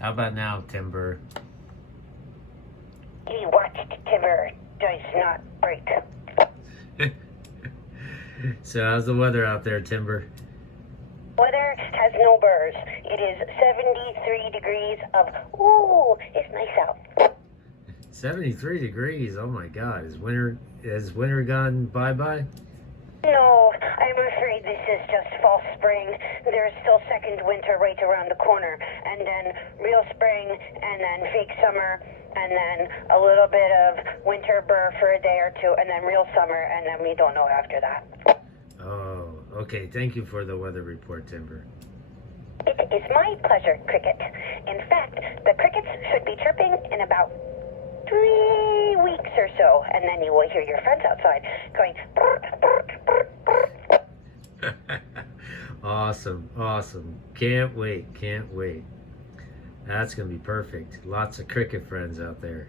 How about now, Timber? He watched Timber does not break. So how's the weather out there, Timber? Weather has no burrs. It is 73 degrees of, ooh, it's nice out. 73 degrees. Oh my God. Has winter gone bye-bye? No, I'm afraid this is just false spring. There's still second winter right around the corner, and then real spring, and then fake summer, and then a little bit of winter burr for a day or two, and then real summer, and then we don't know after that. Oh, okay. Thank you for the weather report, Timber. It is my pleasure, Cricket. In fact, the crickets should be chirping in about 3 weeks or so, and then you will hear your friends outside going burp, burp, burp, burp. Awesome, awesome. Can't wait, can't wait. That's going to be perfect. Lots of cricket friends out there.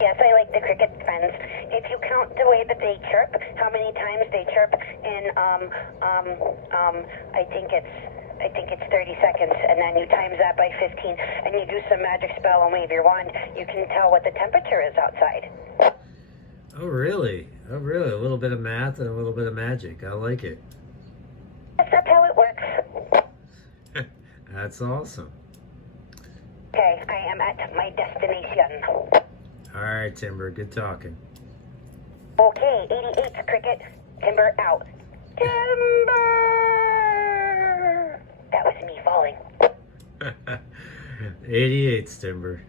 Yes, I like the cricket friends. If you count the way that they chirp, how many times they chirp in, I think it's 30 seconds, and then you times that by 15, and you do some magic spell and wave your wand, you can tell what the temperature is outside. Oh, really? Oh, really? A little bit of math and a little bit of magic. I like it. Yes, that's how it works. That's awesome. Okay, I am at my destination. All right, Timber. Good talking. Okay, 88 Cricket. Timber out. Timber! That was me falling. 88's Timber.